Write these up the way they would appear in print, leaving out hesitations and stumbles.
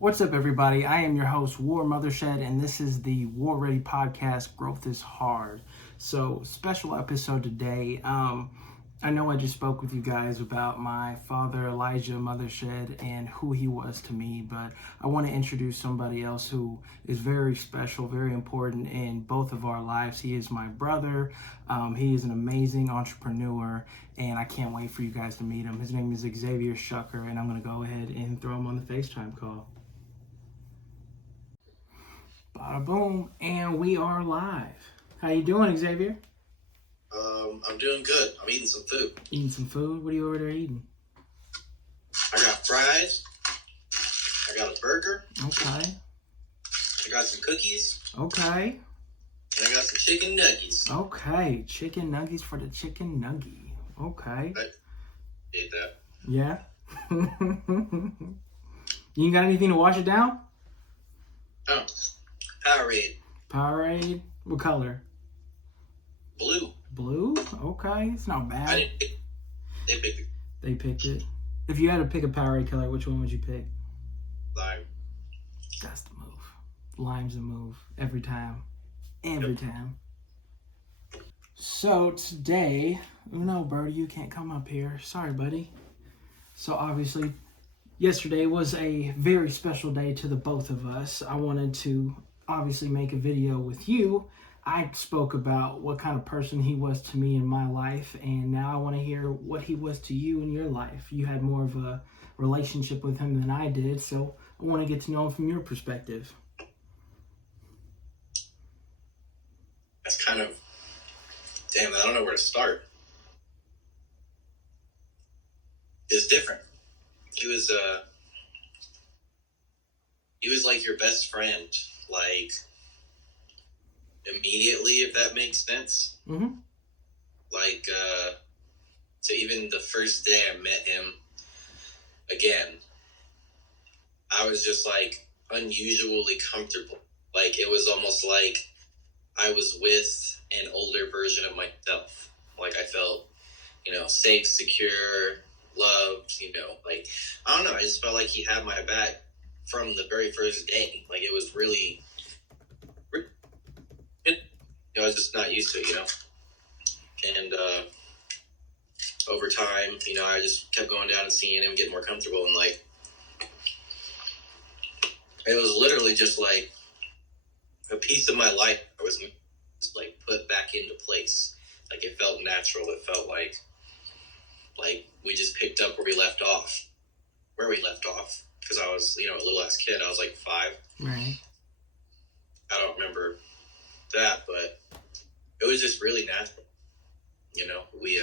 What's up, everybody? I am your host, War Mothershed, and this is the War Ready podcast, Growth is Hard. So, special episode today. I know I just spoke with you guys about my father, Elijah Mothershed, and who he was to me, but I want to introduce somebody else who is very special, very important in both of our lives. He is my brother. He is an amazing entrepreneur, and I can't wait for you guys to meet him. His name is Xavier Schucker, and I'm going to go ahead and throw him on the FaceTime call. Bada boom, and we are live. How you doing, Xavier? I'm doing good. I'm eating some food. Eating some food? What are you over there eating? I got fries. I got a burger. Okay. I got some cookies. Okay. And I got some chicken nuggets. Okay. Chicken nuggets for the chicken nugget. Okay. I ate that. Yeah? You ain't got anything to wash it down? Oh. Powerade. Powerade? What color? Blue. Blue? Okay. It's not bad. I didn't pick it. They picked it. They picked it. If you had to pick a Powerade color, which one would you pick? Lime. That's the move. Lime's the move. Every time. Every time. So today, no, Birdie, you can't come up here. Sorry, buddy. So obviously, yesterday was a very special day to the both of us. I wanted to obviously make a video with you. I spoke about what kind of person he was to me in my life, and now I want to hear what he was to you in your life. You had more of a relationship with him than I did, so I want to get to know him from your perspective. That's kind of... Damn, I don't know where to start. It's different. He was like your best friend, like immediately, if that makes sense. Mm-hmm. Like, so even the first day I met him, again, I was just like unusually comfortable. Like, it was almost like I was with an older version of myself. Like, I felt, safe, secure, loved, like, I don't know. I just felt like he had my back from the very first day. Like, it was really, I was just not used to it, and over time, I just kept going down and seeing him get more comfortable, and like, it was literally just like a piece of my life that was just like put back into place. Like, it felt natural. It felt like we just picked up where we left off, because I was, a little ass kid. I was like 5. Right. I don't remember that, but it was just really natural. We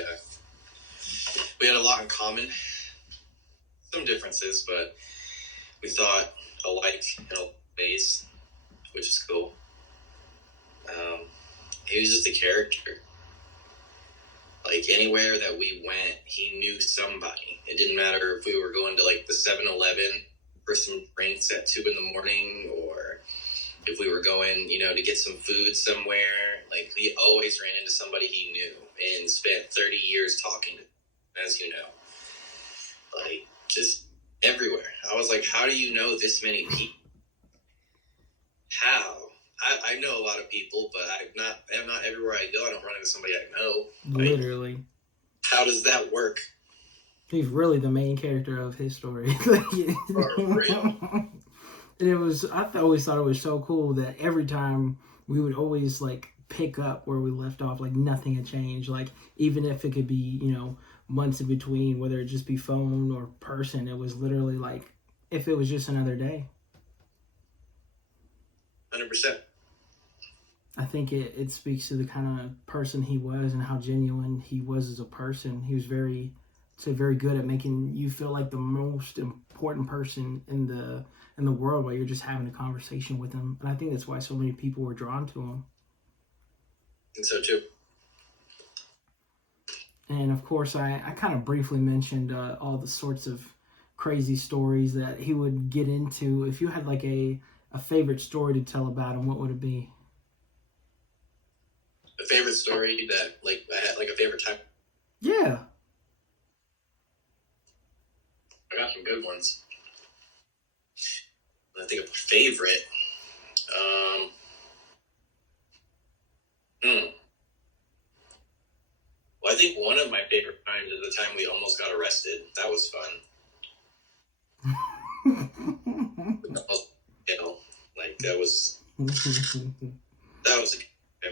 had a lot in common, some differences, but we thought alike in a ways, which is cool. He was just a character. Like, anywhere that we went, he knew somebody. It didn't matter if we were going to like the 7-Eleven for some drinks at 2 a.m, or if we were going, to get some food somewhere. Like, he always ran into somebody he knew and spent 30 years talking to them, as you know. Like, just everywhere. I was like, how do you know this many people? How? I know a lot of people, but I'm not everywhere I go. I don't run into somebody I know. Like, literally. How does that work? He's really the main character of his story. For real. And I always thought it was so cool that every time we would always like pick up where we left off, like nothing had changed. Like, even if it could be, months in between, whether it just be phone or person, it was literally like if it was just another day. 100%. I think it speaks to the kind of person he was and how genuine he was as a person. He was very good at making you feel like the most important person in the world while you're just having a conversation with him. And I think that's why so many people were drawn to him. I think so too. And of course, I kind of briefly mentioned all the sorts of crazy stories that he would get into. If you had like a favorite story to tell about him, what would it be? A favorite story that, like, I had, like, a favorite time? Yeah. I got some good ones. I think a favorite. Well, I think one of my favorite times is the time we almost got arrested. That was fun. You know, like that was a good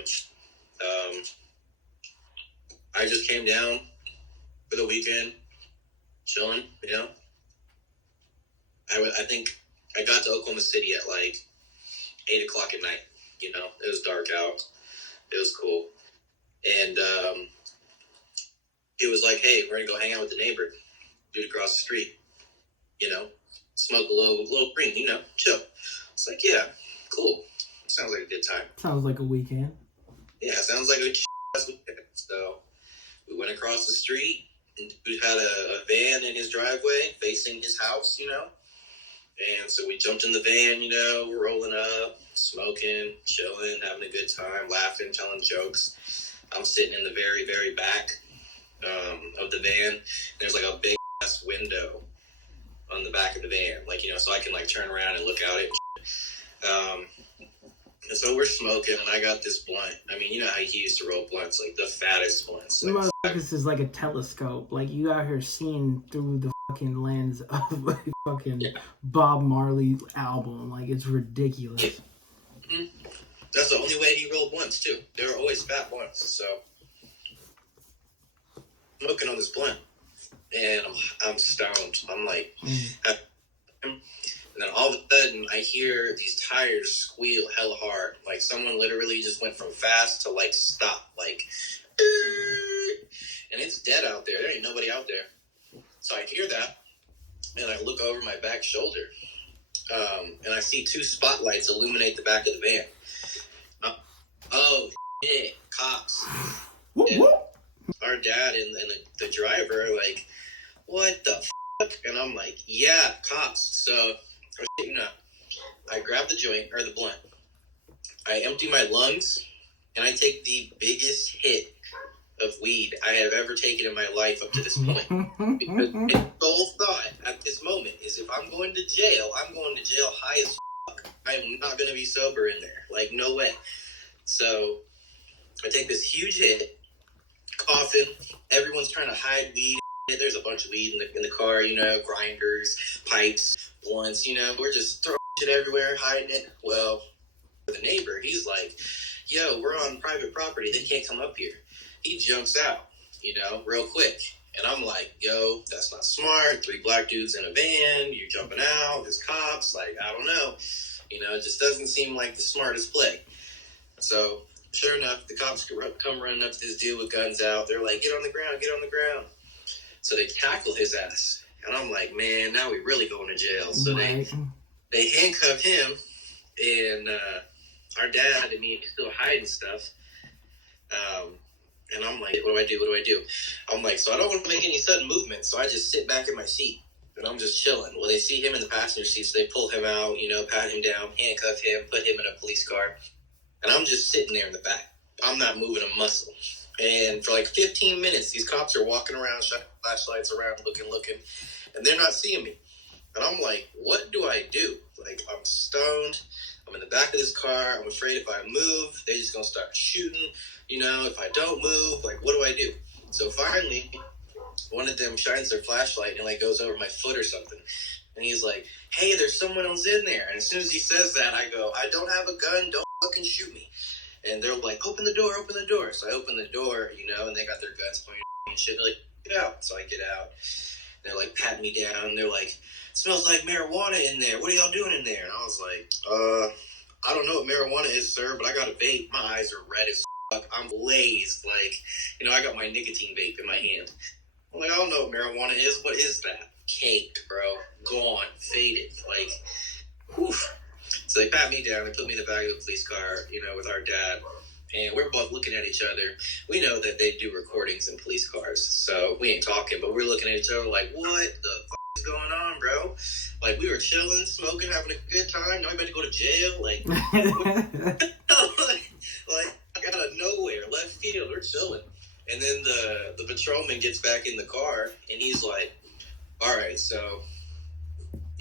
time. I just came down for the weekend, chilling. You know, I think I got to Oklahoma City at like 8:00 at night. You know, it was dark out. It was cool, and it was like, hey, we're gonna go hang out with the neighbor, dude across the street. You know, smoke a little green. You know, chill. It's like, yeah, cool. Sounds like a good time. Sounds like a weekend. Yeah, sounds like a weekend. So we went across the street, and we had a van in his driveway facing his house, you know. And so we jumped in the van, you know, we're rolling up, smoking, chilling, having a good time, laughing, telling jokes. I'm sitting in the very, very back of the van. There's like a big ass window on the back of the van, like, you know, so I can like turn around and look out at and so we're smoking, and I got this blunt. I mean, you know how he used to roll blunts, like the fattest blunts. Like, this is like a telescope. Like, you out here seeing through the fucking lens of like fucking Bob Marley album. Like, it's ridiculous. Mm-hmm. That's the only way he rolled blunts too. They were always fat blunts. So smoking on this blunt, and I'm stoned. I'm like, and then all of a sudden I hear these tires squeal hella hard. Like someone literally just went from fast to like stop, like, and it's dead out there. There ain't nobody out there. So I hear that, and I look over my back shoulder, and I see two spotlights illuminate the back of the van. Oh shit, cops! And our dad and the driver are like, what the fuck? And I'm like, yeah, cops. So you know, I grab the joint or the blunt. I empty my lungs, and I take the biggest hit of weed I have ever taken in my life up to this point. Because my sole thought at this moment is, if I'm going to jail, I'm going to jail high as fuck. I'm not going to be sober in there. Like, no way. So I take this huge hit, coughing. Everyone's trying to hide weed. There's a bunch of weed in the car, you know, grinders, pipes, blunts, you know. We're just throwing shit everywhere, hiding it. Well, the neighbor, he's like, yo, we're on private property. They can't come up here. He jumps out, you know, real quick. And I'm like, yo, that's not smart. 3 black dudes in a van. You're jumping out. There's cops. Like, I don't know. You know, it just doesn't seem like the smartest play. So, sure enough, the cops come running up to this dude with guns out. They're like, get on the ground, get on the ground. So they tackle his ass. And I'm like, man, now we really going to jail. So they handcuff him, and our dad and me still hiding stuff. And I'm like, what do I do? What do I do? I'm like, so I don't want to make any sudden movement. So I just sit back in my seat, and I'm just chilling. Well, they see him in the passenger seat, so they pull him out, you know, pat him down, handcuff him, put him in a police car. And I'm just sitting there in the back. I'm not moving a muscle. And for like 15 minutes, these cops are walking around, shining flashlights around, looking, and they're not seeing me. And I'm like, what do I do? Like, I'm stoned. I'm in the back of this car. I'm afraid if I move, they're just going to start shooting. You know, if I don't move, like, what do I do? So finally, one of them shines their flashlight and, like, goes over my foot or something. And he's like, hey, there's someone else in there. And as soon as he says that, I go, I don't have a gun. Don't fucking shoot me. And they're like, open the door, open the door. So I open the door, you know, and they got their guns pointed at me and shit. They're like, get out. So I get out. They're like, patting me down. They're like, smells like marijuana in there. What are y'all doing in there? And I was like, I don't know what marijuana is, sir, but I got a vape. My eyes are red as fuck. I'm glazed. Like, you know, I got my nicotine vape in my hand. I'm like, I don't know what marijuana is. What is that? Caked, bro. Gone. Faded. Like, whew. So they pat me down. They put me in the back of the police car, you know, with our dad. And we're both looking at each other. We know that they do recordings in police cars, so we ain't talking, but we're looking at each other like, what the fuck is going on, bro? Like, we were chilling, smoking, having a good time. Now we about to go to jail. Like, like out of nowhere, left field, we're chilling. And then the patrolman gets back in the car, and he's like, all right, so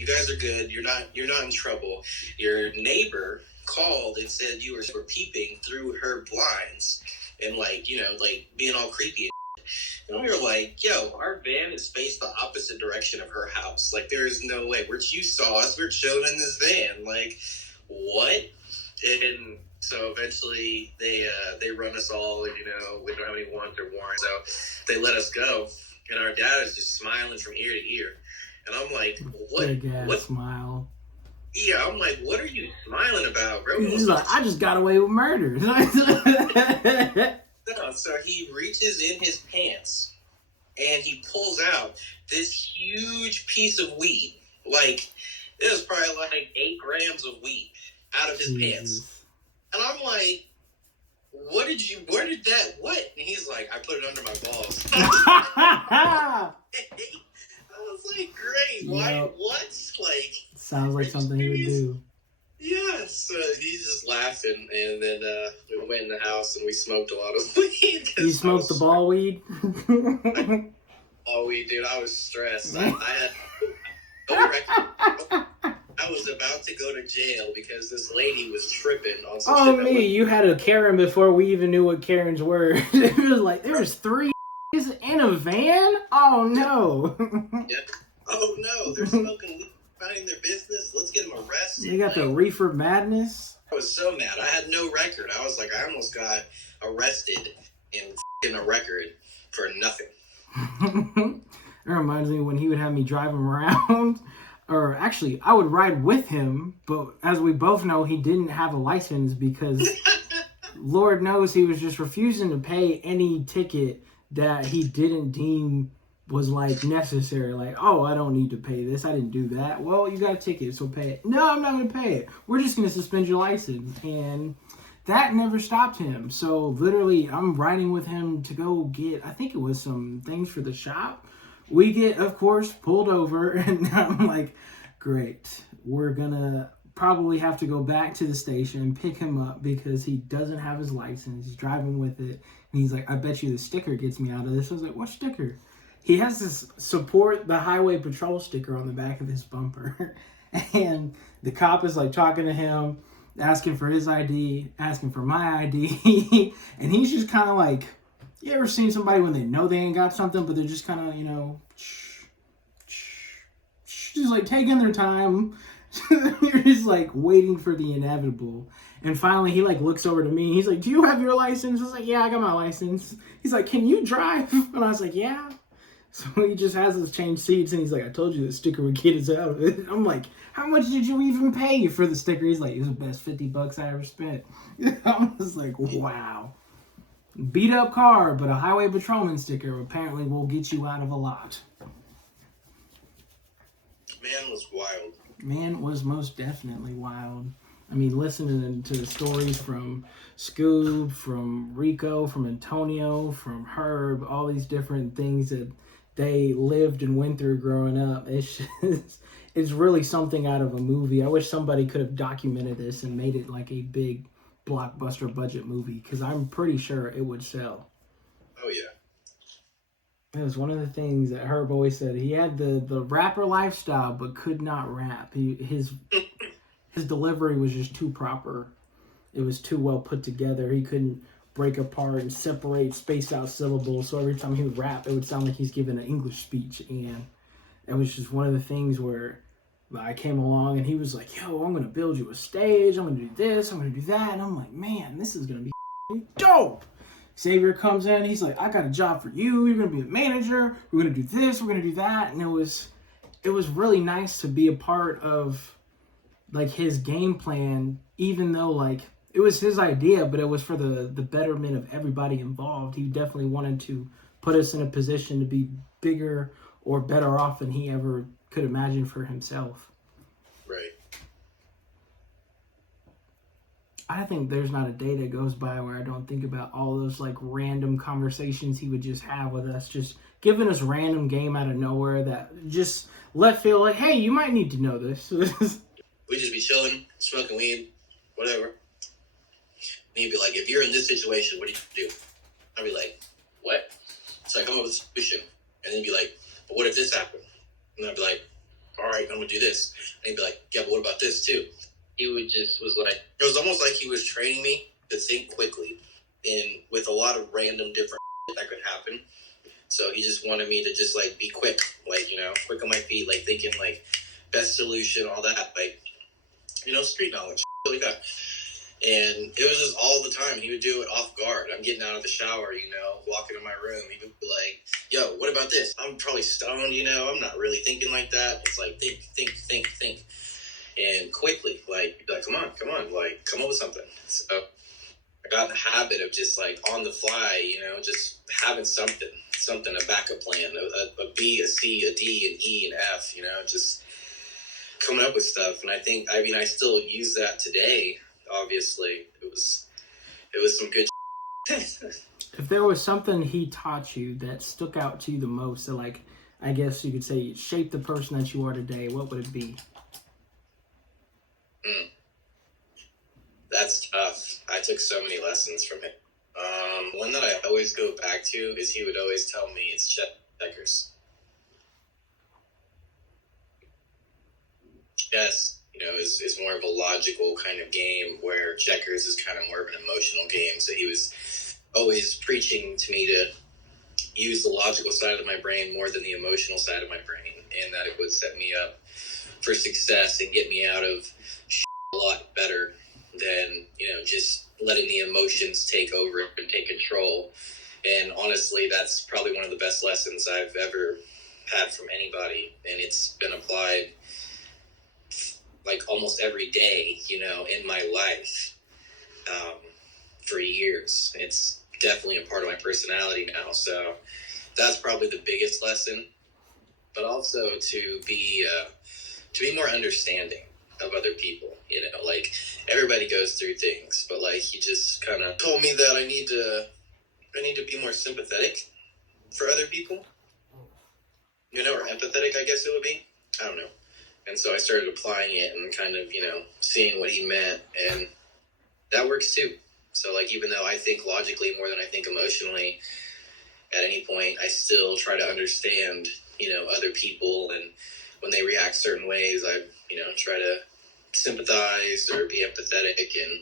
You guys are good. You're not in trouble. Your neighbor called and said you were peeping through her blinds and like, you know, like being all creepy. And we were like, yo, our van is faced the opposite direction of her house. Like, there is no way. You saw us. We're chilling in this van. Like, what? And so eventually they run us all, you know, we don't have any warrants or warrants. So they let us go. And our dad is just smiling from ear to ear. And I'm like, what? Big ass what? smile. Yeah, I'm like, what are you smiling about, bro? He's like, I just got away with murder. No, so he reaches in his pants and he pulls out this huge piece of weed. Like, it was probably like 8 grams of weed out of his pants. And I'm like, where did what? And he's like, I put it under my balls. I was like, great. Why? Yep. What? Like, sounds like something he would do. Yes, he's just laughing, and then we went in the house and we smoked a lot of weed. You smoked the ball weed? Oh, weed, dude! I was stressed. I had no record. I was about to go to jail because this lady was tripping on some shit. Me! You had a Karen before we even knew what Karens were. It was like there was 3 in a van. Oh no! Yeah. Oh no! They're smoking weed. Finding their business. Let's get them arrested. You got the reefer madness. I was so mad. I had no record. I was like, I almost got arrested and f***ing a record for nothing. It reminds me when he would have me drive him around, or actually, I would ride with him. But as we both know, he didn't have a license because Lord knows he was just refusing to pay any ticket that he didn't deem was like necessary. Like, oh, I don't need to pay this. I didn't do that. Well, you got a ticket, so pay it. No, I'm not going to pay it. We're just going to suspend your license. And that never stopped him. So literally, I'm riding with him to go get, I think it was some things for the shop. We get, of course, pulled over. And I'm like, great. We're going to probably have to go back to the station and pick him up because he doesn't have his license. He's driving with it. And he's like, I bet you the sticker gets me out of this. I was like, what sticker? He has this support the highway patrol sticker on the back of his bumper. And the cop is like talking to him, asking for his ID, asking for my ID. And he's just kind of like, you ever seen somebody when they know they ain't got something, but they're just kind of, you know, just like taking their time. You're just like waiting for the inevitable. And finally he like looks over to me. He's like, do you have your license? I was like, yeah, I got my license. He's like, can you drive? And I was like, yeah. So he just has us change seats, and he's like, I told you the sticker would get us out of it. I'm like, how much did you even pay for the sticker? He's like, it was the best $50 I ever spent. I was like, wow. Beat up car, but a highway patrolman sticker apparently will get you out of a lot. Man was wild. Man was most definitely wild. I mean, listening to the stories from Scoob, from Rico, from Antonio, from Herb, all these different things that they lived and went through growing up. It's really something out of a movie. I wish somebody could have documented this and made it like a big blockbuster budget movie, because I'm pretty sure it would sell. Oh, yeah. It was one of the things that Herb always said. He had the rapper lifestyle, but could not rap. His delivery was just too proper. It was too well put together. He couldn't break apart and separate, space out syllables. So every time he would rap, it would sound like he's giving an English speech. And it was just one of the things where I came along and he was like, yo, I'm going to build you a stage. I'm going to do this. I'm going to do that. And I'm like, man, this is going to be dope. Xavier comes in. He's like, I got a job for you. You're going to be the manager. We're going to do this. We're going to do that. And it was really nice to be a part of like his game plan, even though like it was his idea, but it was for the betterment of everybody involved. He definitely wanted to put us in a position to be bigger or better off than he ever could imagine for himself. Right. I think there's not a day that goes by where I don't think about all those like random conversations he would just have with us, just giving us random game out of nowhere that just left field like, hey, you might need to know this. We just be chilling, smoking weed, whatever. And he'd be like, if you're in this situation, what do you do? I'd be like, what? So I come up with a solution. And then he'd be like, but what if this happened? And I'd be like, all right, I'm gonna do this. And he'd be like, yeah, but what about this too? He was like, it was almost like he was training me to think quickly and with a lot of random different that could happen. So he just wanted me to just like be quick, like, quick on my feet, like thinking like best solution, all that, like, street knowledge, like that. And it was just all the time. He would do it off guard. I'm getting out of the shower, walking in my room. He would be like, yo, what about this? I'm probably stoned, I'm not really thinking like that. It's like, think. And quickly, like, come on, like, come up with something. So I got in the habit of just like on the fly, just having something, a backup plan, a B, a C, a D, an E, an F, just coming up with stuff. And I still use that today. Obviously, it was some good. If there was something he taught you that stuck out to you the most, that like, I guess you could say shaped the person that you are today, what would it be? That's tough. I took so many lessons from him. One that I always go back to is he would always tell me it's checkers. Chess, is more of a logical kind of game, where checkers is kind of more of an emotional game. So he was always preaching to me to use the logical side of my brain more than the emotional side of my brain, and that it would set me up for success and get me out of a lot better than, just letting the emotions take over and take control. And honestly, that's probably one of the best lessons I've ever had from anybody, and it's been applied like almost every day, in my life, for years. It's definitely a part of my personality now. So that's probably the biggest lesson, but also to be more understanding of other people. Like, everybody goes through things, but like, he just kind of told me that I need to be more sympathetic for other people, or empathetic, I guess it would be. I don't know. And so I started applying it and kind of, seeing what he meant, and that works too. So like, even though I think logically more than I think emotionally, at any point, I still try to understand, other people, and when they react certain ways, I, try to sympathize or be empathetic, and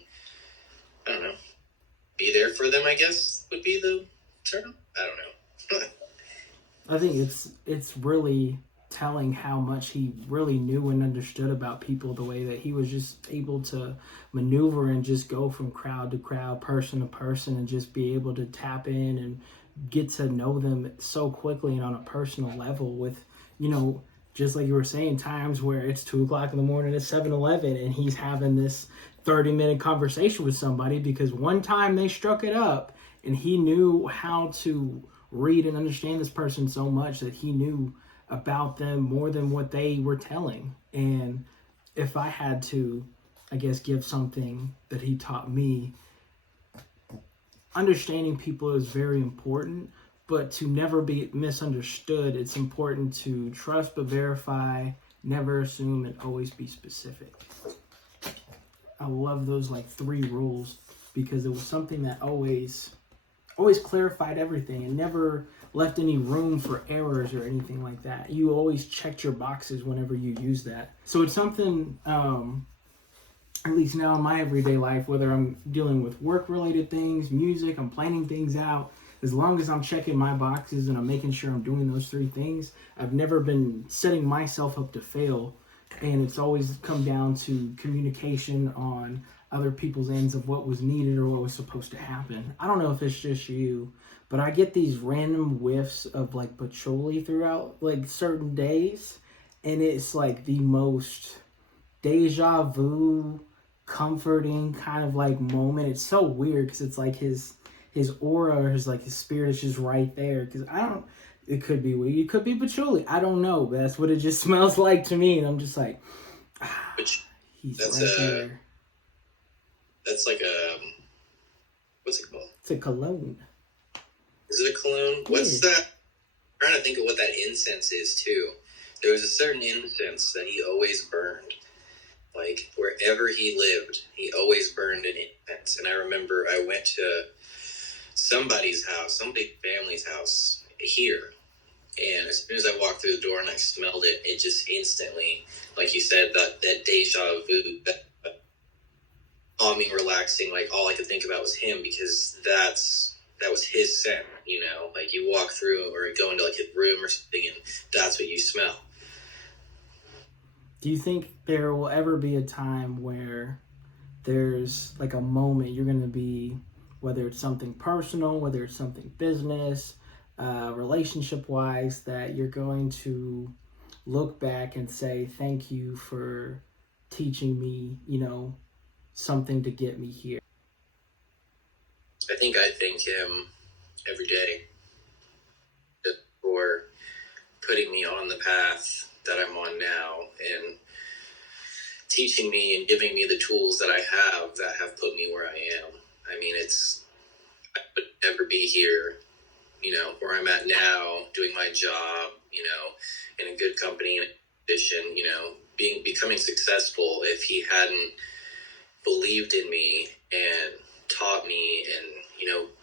I don't know, be there for them, I guess, would be the term. I don't know. I think it's really telling how much he really knew and understood about people, the way that he was just able to maneuver and just go from crowd to crowd, person to person, and just be able to tap in and get to know them so quickly and on a personal level, with, just like you were saying, times where it's 2:00 in the morning at 7-Eleven and he's having this 30-minute conversation with somebody because one time they struck it up, and he knew how to read and understand this person so much that he knew about them more than what they were telling. And if I had to, I guess, give something that he taught me, understanding people is very important, but to never be misunderstood, it's important to trust but verify, never assume, and always be specific. I love those like 3 rules, because it was something that always clarified everything and never left any room for errors or anything like that. You always checked your boxes whenever you use that. So it's something, at least now in my everyday life, whether I'm dealing with work-related things, music, I'm planning things out, as long as I'm checking my boxes and I'm making sure I'm doing those 3 things, I've never been setting myself up to fail. And it's always come down to communication on other people's ends of what was needed or what was supposed to happen. I don't know if it's just you, but I get these random whiffs of like patchouli throughout like certain days, and it's like the most deja vu, comforting kind of like moment. It's so weird because it's like his aura or his spirit is just right there. Because it could be weed, it could be patchouli, I don't know, but that's what it just smells like to me, and I'm just like, he's right here. That's like a, what's it called? It's a cologne. Is it a cologne? Yeah. What's that? I'm trying to think of what that incense is too. There was a certain incense that he always burned. Like, wherever he lived, he always burned an incense. And I remember I went to somebody's house, somebody's family's house here, And as soon as I walked through the door and I smelled it, it just instantly, like you said, that deja vu, that calming, relaxing, like all I could think about was him, because that was his scent, you know? Like you walk through or go into like his room or something and that's what you smell. Do you think there will ever be a time where there's like a moment you're going to be, whether it's something personal, whether it's something business, relationship wise, that you're going to look back and say, thank you for teaching me, something to get me here? I think I thank him every day for putting me on the path that I'm on now and teaching me and giving me the tools that I have that have put me where I am. I mean, I would never be here, where I'm at now, doing my job, in a good company, in a position, becoming successful, if he hadn't believed in me and taught me and,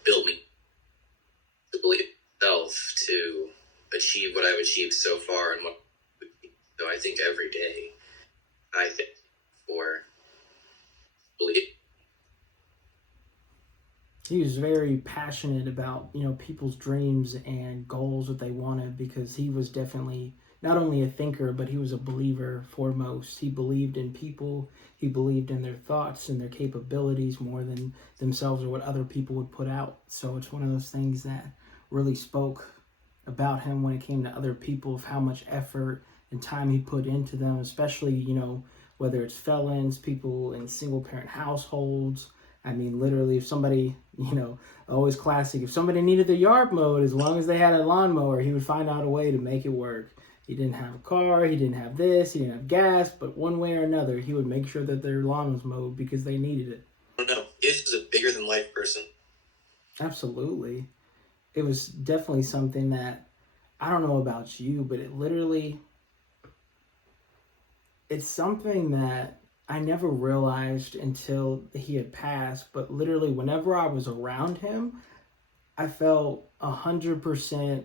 built me to believe in myself to achieve what I've achieved so far. And so I think every day I think for believe. He was very passionate about people's dreams and goals that they wanted, because he was definitely not only a thinker, but he was a believer foremost. He believed in people, he believed in their thoughts and their capabilities more than themselves or what other people would put out. So it's one of those things that really spoke about him when it came to other people, of how much effort and time he put into them, especially whether it's felons, people in single parent households. I mean, literally, if somebody, always classic, if somebody needed their yard mowed, as long as they had a lawnmower, he would find out a way to make it work. He didn't have a car, he didn't have this, he didn't have gas, but one way or another, he would make sure that their lawn was mowed because they needed it. I don't know. This is a bigger than life person. Absolutely. It was definitely something that, I don't know about you, but it's something that I never realized until he had passed, but literally whenever I was around him, I felt 100%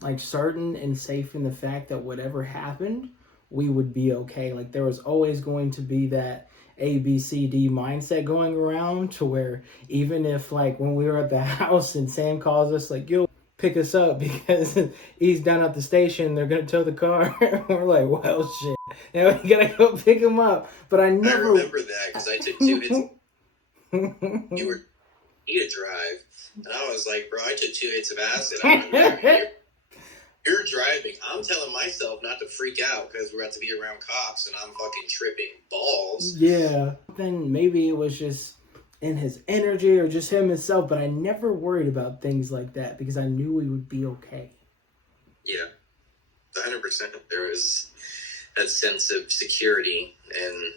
like certain and safe in the fact that whatever happened, we would be okay. Like there was always going to be that ABCD mindset going around, to where even if like when we were at the house and Sam calls us like, yo, pick us up because he's down at the station, they're gonna tow the car. We're like, well, shit, now we gotta go pick him up. But I never. I remember that because I took 2 hits. You to drive, and I was like, bro, I took 2 hits of acid. I'm driving. You're driving. I'm telling myself not to freak out because we're about to be around cops, and I'm fucking tripping balls. Yeah. Then maybe it was just in his energy or just him himself, but I never worried about things like that because I knew we would be okay. Yeah, 100%. There was that sense of security, and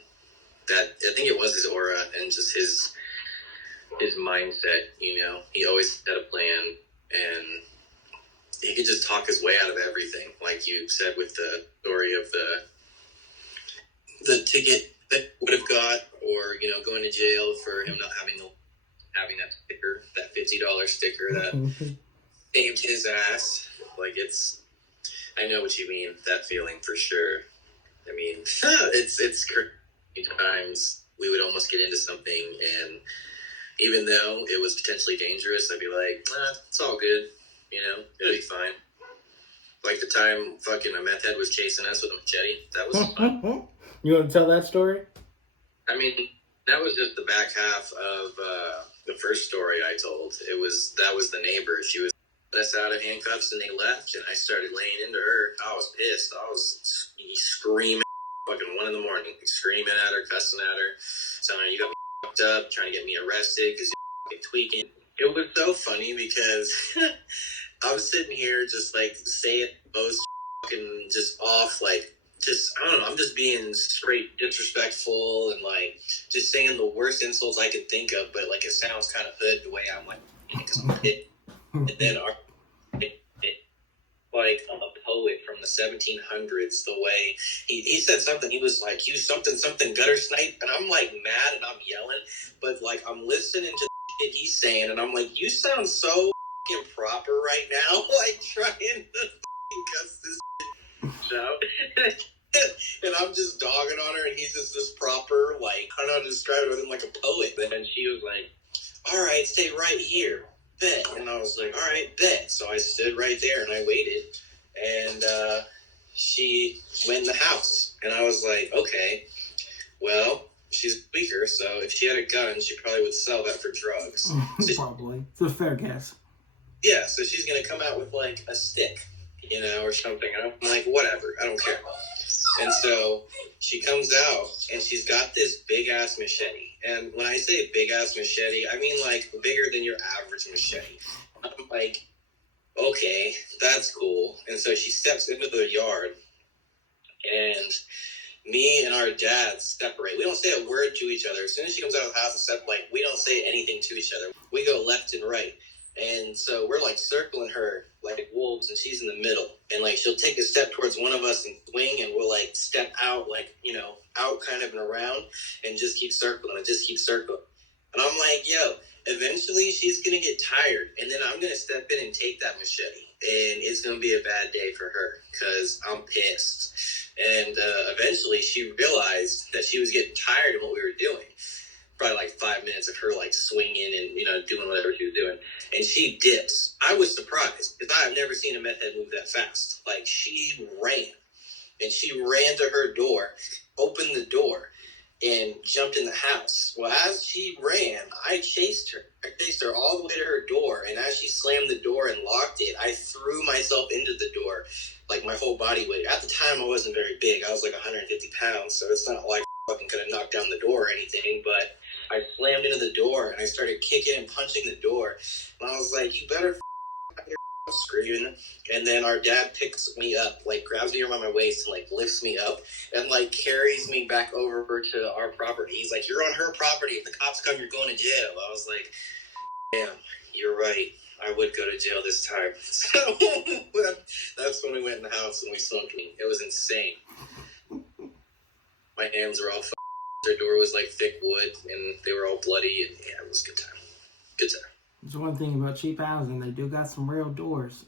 that, I think it was his aura and just his mindset. He always had a plan, and he could just talk his way out of everything, like you said with the story of the ticket that would have got, or going to jail for him not having that sticker, that $50 sticker that saved his ass. Like, I know what you mean, that feeling for sure. I mean, it's crazy. Times we would almost get into something, and even though it was potentially dangerous, I'd be like, it's all good. It'll be fine. Like the time fucking a meth head was chasing us with a machete. That was fun. You want to tell that story? I mean, that was just the back half of the first story I told. That was the neighbor. She was let us out of handcuffs and they left, and I started laying into her. I was pissed. I was screaming, fucking 1 a.m, screaming at her, cussing at her, telling her, you got me fucked up, trying to get me arrested because you're tweaking. It was so funny because I was sitting here just like saying most fucking just off, like, just, I don't know, I'm just being straight disrespectful and like just saying the worst insults I could think of, but like it sounds kind of hood the way I'm like, because I'm hit. And then like a poet from the 1700s, the way he said something, he was like, you something gutter snipe, and I'm like mad and I'm yelling, but like I'm listening to the shit he's saying, and I'm like, you sound so proper right now, like trying to cuss this out. And I'm just dogging on her, and he's just this proper, like, I don't know how to describe it, with like a poet. And she was like, all right, stay right here, bet. And I was like, all right, bet. So I stood right there, and I waited, and she went in the house. And I was like, okay, well, she's a tweaker, so if she had a gun, she probably would sell that for drugs. Probably. It's a fair guess. Yeah, so she's going to come out with, like, a stick, you know, or something. And I'm like, whatever, I don't care. And so she comes out, and she's got this big-ass machete. And when I say big-ass machete, I mean, like, bigger than your average machete. I'm like, okay, that's cool. And so she steps into the yard, and me and our dad separate. We don't say a word to each other. As soon as she comes out of the house and we don't say anything to each other. We go left and right. And so we're like circling her like wolves, and she's in the middle. And like she'll take a step towards one of us and swing, and we'll like step out, like, you know, out kind of and around, and just keep circling and just keep circling. And I'm like, yo, eventually she's going to get tired, and then I'm going to step in and take that machete. And it's going to be a bad day for her because I'm pissed. And eventually she realized that she was getting tired of what we were doing. Probably like 5 minutes of her like swinging and, you know, doing whatever she was doing. And she dips. I was surprised because I've never seen a meth head move that fast. Like, she ran. And she ran to her door, opened the door, and jumped in the house. Well, as she ran, I chased her. I chased her all the way to her door. And as she slammed the door and locked it, I threw myself into the door, like my whole body weight. At the time, I wasn't very big. I was like 150 pounds, so it's not like I fucking could have knocked down the door or anything. But I slammed into the door, and I started kicking and punching the door. And I was like, you better screaming. And then our dad picks me up, like grabs me around my waist and like lifts me up and like carries me back over to our property. He's like, you're on her property. If the cops come, you're going to jail. I was like, damn, you're right. I would go to jail this time. So that's when we went in the house and we smoked weed. It was insane. My hands were all their door was like thick wood, and they were all bloody, and yeah, it was a good time. Good time. There's one thing about cheap housing, they do got some real doors.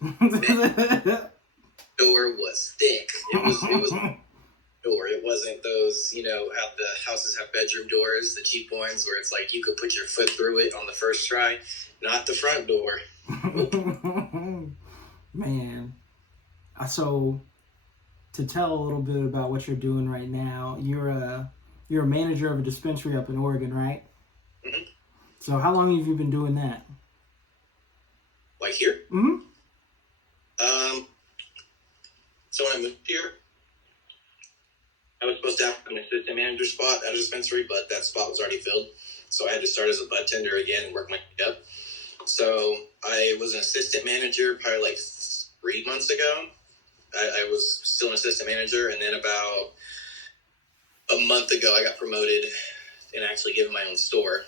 Door was thick. It was door. It wasn't those, you know, how the houses have bedroom doors, the cheap ones where it's like you could put your foot through it on the first try. Not the front door. Man. So to tell a little bit about what you're doing right now, you're a manager of a dispensary up in Oregon, right? Mm-hmm. So how long have you been doing that? Like here? Mm-hmm. So when I moved here, I was supposed to have an assistant manager spot at a dispensary, but that spot was already filled. So I had to start as a bud tender again and work my way up. So I was an assistant manager probably like 3 months ago. I was still an assistant manager, and then about a month ago, I got promoted and actually given my own store.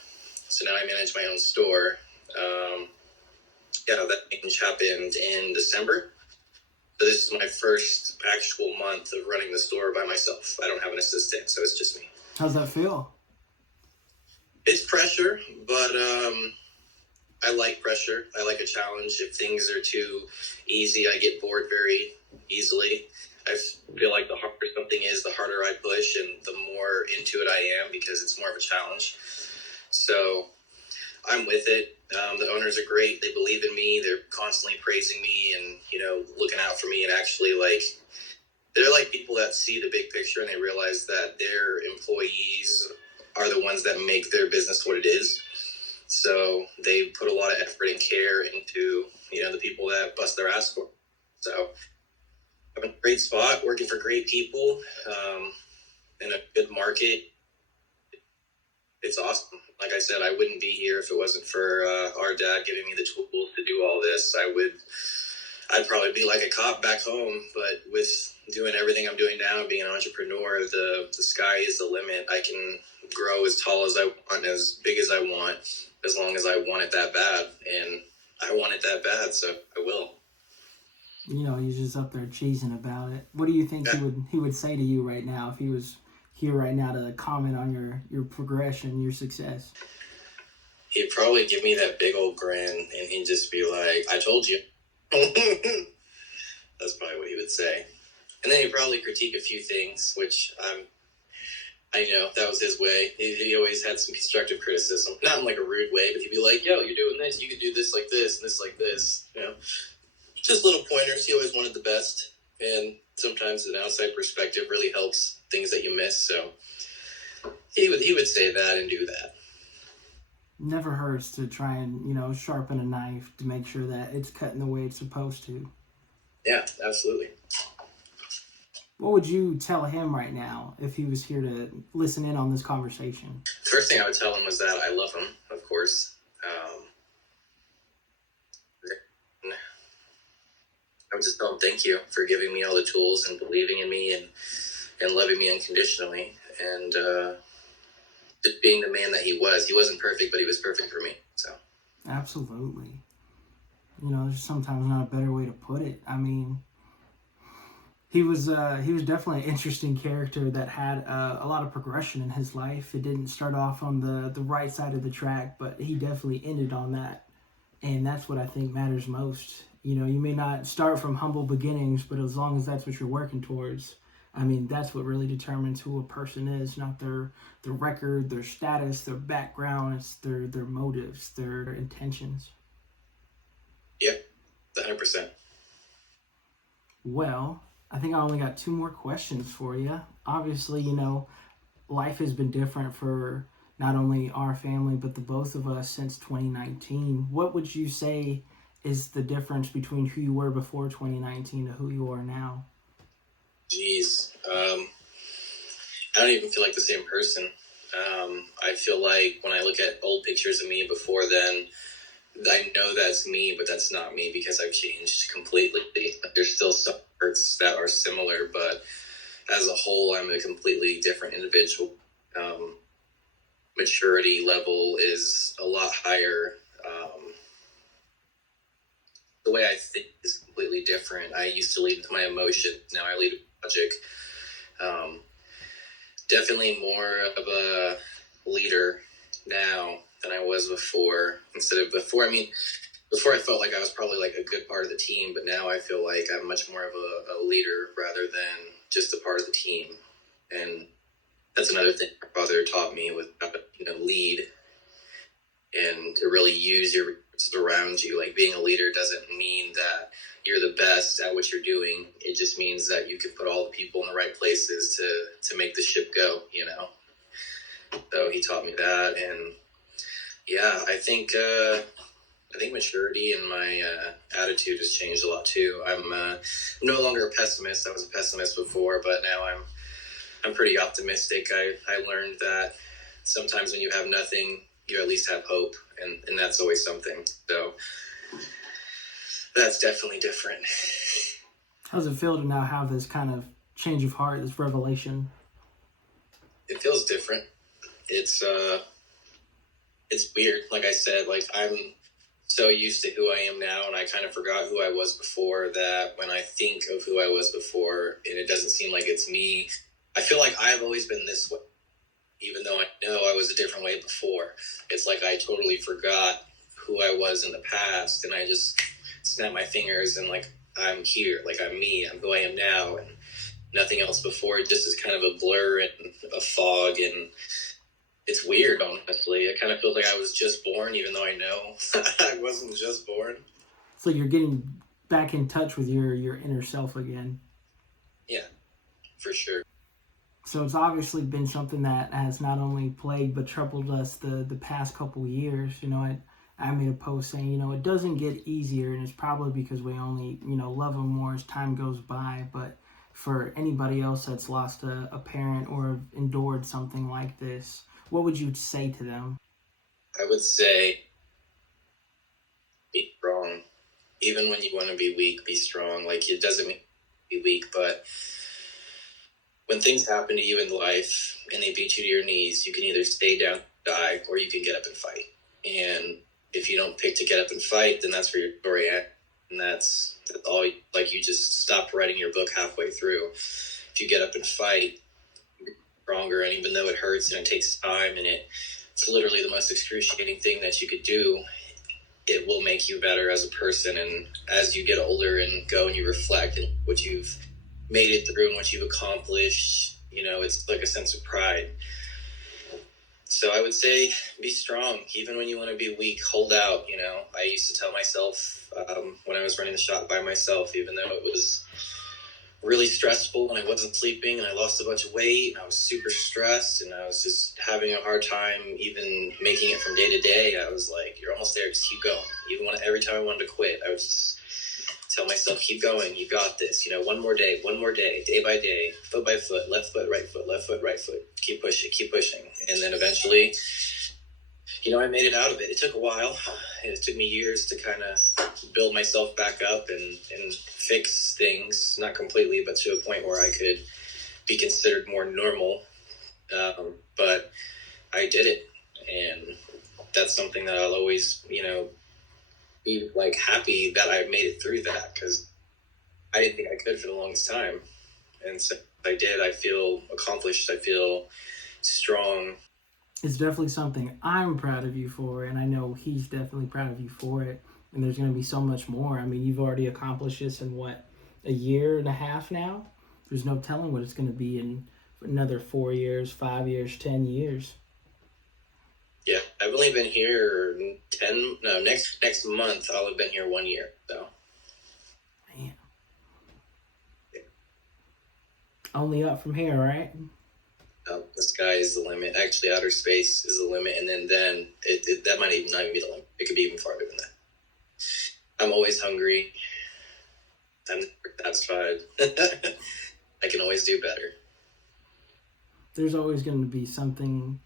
So now I manage my own store. That change happened in December. So this is my first actual month of running the store by myself. I don't have an assistant, so it's just me. How's that feel? It's pressure, but I like pressure. I like a challenge. If things are too easy, I get bored very easily. I feel like the harder something is, the harder I push, and the more into it I am because it's more of a challenge. So I'm with it. The owners are great. They believe in me. They're constantly praising me and, you know, looking out for me, and actually, like, they're like people that see the big picture and they realize that their employees are the ones that make their business what it is. So they put a lot of effort and care into, you know, the people that bust their ass for. So I'm in a great spot, working for great people, in a good market. It's awesome. Like I said, I wouldn't be here if it wasn't for our dad giving me the tools to do all this. I'd probably be like a cop back home, but with doing everything I'm doing now, being an entrepreneur, the sky is the limit. I can grow as tall as I want, as big as I want, as long as I want it that bad. And I want it that bad, so I will. You know, he's just up there cheesing about it. What do you think he would say to you right now if he was here right now to comment on your progression, your success? He'd probably give me that big old grin, and he'd just be like, "I told you." That's probably what he would say. And then he'd probably critique a few things, which I know that was his way. He always had some constructive criticism, not in like a rude way, but he'd be like, "Yo, you're doing this. You could do this like this and this like this." Just little pointers. He always wanted the best, and sometimes an outside perspective really helps things that you miss. So he would say that and do that. Never hurts to try and, sharpen a knife to make sure that it's cutting the way it's supposed to. Yeah, absolutely. What would you tell him right now if he was here to listen in on this conversation? First thing I would tell him was that I love him, of course. I would just tell him thank you for giving me all the tools and believing in me and loving me unconditionally. And just being the man that he was. He wasn't perfect, but he was perfect for me. So Absolutely. There's sometimes not a better way to put it. I mean, he was definitely an interesting character that had a lot of progression in his life. It didn't start off on the right side of the track, but he definitely ended on that. And that's what I think matters most. You may not start from humble beginnings, but as long as that's what you're working towards, I mean, that's what really determines who a person is, not their record, their status, their background. It's their motives, their intentions. yeah, 100%. Well, I think I only got 2 more questions for you. Obviously, life has been different for not only our family, but the both of us since 2019. What would you say is the difference between who you were before 2019 to who you are now? Jeez. I don't even feel like the same person. I feel like when I look at old pictures of me before then, I know that's me, but that's not me because I've changed completely. There's still some parts that are similar, but as a whole, I'm a completely different individual. Maturity level is a lot higher. The way I think is completely different. I used to lead with my emotions. Now I lead with logic. Definitely more of a leader now than I was before. Before I felt like I was probably like a good part of the team, but now I feel like I'm much more of a leader rather than just a part of the team. And that's another thing my father taught me was how to lead and to really use your resources around you. Like being a leader doesn't mean that you're the best at what you're doing. It just means that you can put all the people in the right places to make the ship go, So he taught me that, and yeah, I think maturity and my attitude has changed a lot too. I'm no longer a pessimist. I was a pessimist before, but now I'm pretty optimistic. I learned that sometimes when you have nothing, you at least have hope, and that's always something. So that's definitely different. How does it feel to now have this kind of change of heart, this revelation? It feels different. It's weird. Like I said, like I'm so used to who I am now, and I kind of forgot who I was before, that when I think of who I was before and it doesn't seem like it's me, I feel like I've always been this way, even though I know I was a different way before. It's like I totally forgot who I was in the past, and I just snap my fingers and like I'm here, like I'm me, I'm who I am now, and nothing else before. It just is kind of a blur and a fog, and it's weird, honestly. It kind of feels like I was just born, even though I know I wasn't just born. So you're getting back in touch with your inner self again. Yeah, for sure. So it's obviously been something that has not only plagued but troubled us the past couple of years. I made a post saying, it doesn't get easier, and it's probably because we only, love them more as time goes by. But for anybody else that's lost a parent or endured something like this, what would you say to them? I would say be strong. Even when you want to be weak, be strong. Like, it doesn't mean be weak, but when things happen to you in life and they beat you to your knees, you can either stay down, die, or you can get up and fight. And if you don't pick to get up and fight, then that's where your story ends. And that's all. Like, you just stopped writing your book halfway through. If you get up and fight, you're stronger. And even though it hurts and it takes time and it it's literally the most excruciating thing that you could do. It will make you better as a person. And as you get older and go and you reflect on what you've made it through and what you've accomplished, it's like a sense of pride. So I would say be strong, even when you want to be weak. Hold out. I used to tell myself when I was running the shop by myself, even though it was really stressful and I wasn't sleeping and I lost a bunch of weight and I was super stressed and I was just having a hard time even making it from day to day. I was like, you're almost there, just keep going. Even every time I wanted to quit, I would just tell myself, keep going, you got this. One more day, day by day, foot by foot, left foot, right foot, keep pushing. And then eventually, I made it out of it. It took a while. It took me years to kind of build myself back up and fix things, not completely, but to a point where I could be considered more normal. But I did it. And that's something that I'll always, be like happy that I made it through that, because I didn't think I could for the longest time. And so I did. I feel accomplished. I feel strong. It's definitely something I'm proud of you for, and I know he's definitely proud of you for it. And there's going to be so much more. I mean, you've already accomplished this in a year and a half now? There's no telling what it's going to be in another 4 years, 5 years, 10 years. Yeah, I've only been here next month I'll have been here 1 year, so. Man. Yeah. Only up from here, right? The sky is the limit. Actually, outer space is the limit, and then that might even not even be the limit. It could be even farther than that. I'm always hungry. I'm never satisfied. I can always do better. There's always going to be something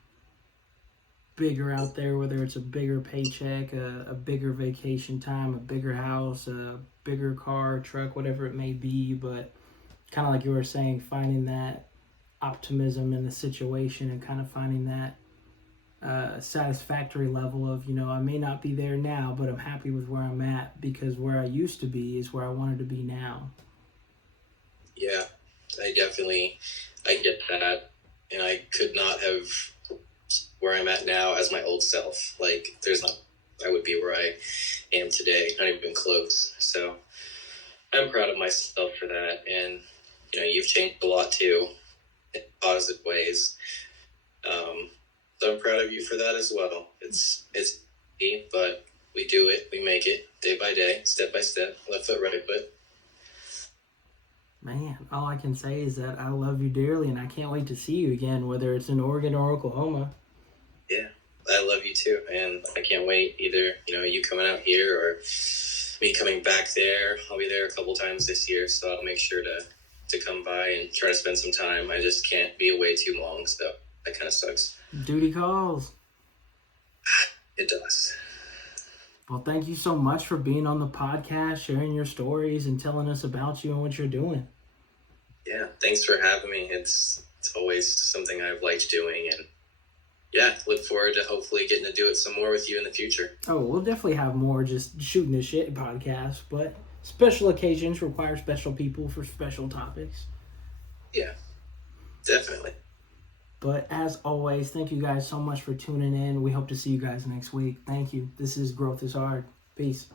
bigger out there, whether it's a bigger paycheck, a bigger vacation time, a bigger house, a bigger car, truck, whatever it may be. But kind of like you were saying, finding that optimism in the situation and kind of finding that satisfactory level of, I may not be there now, but I'm happy with where I'm at, because where I used to be is where I wanted to be now. Yeah, I get that. And I could not have where I'm at now as my old self. Like, I would be where I am today, not even close. So I'm proud of myself for that. And, you've changed a lot too, in positive ways. So I'm proud of you for that as well. It's easy, but we do it. We make it day by day, step by step, left foot, right foot. Man, all I can say is that I love you dearly, and I can't wait to see you again, whether it's in Oregon or Oklahoma. Yeah, I love you too, and I can't wait either, you coming out here or me coming back there. I'll be there a couple times this year, so I'll make sure to come by and try to spend some time. I just can't be away too long, so that kind of sucks. Duty calls. It does. Well, thank you so much for being on the podcast, sharing your stories, and telling us about you and what you're doing. Yeah, thanks for having me. It's always something I've liked doing, and yeah, look forward to hopefully getting to do it some more with you in the future. Oh, we'll definitely have more just shooting the shit podcasts, but special occasions require special people for special topics. Yeah, definitely. But as always, thank you guys so much for tuning in. We hope to see you guys next week. Thank you. This is Growth is Hard. Peace.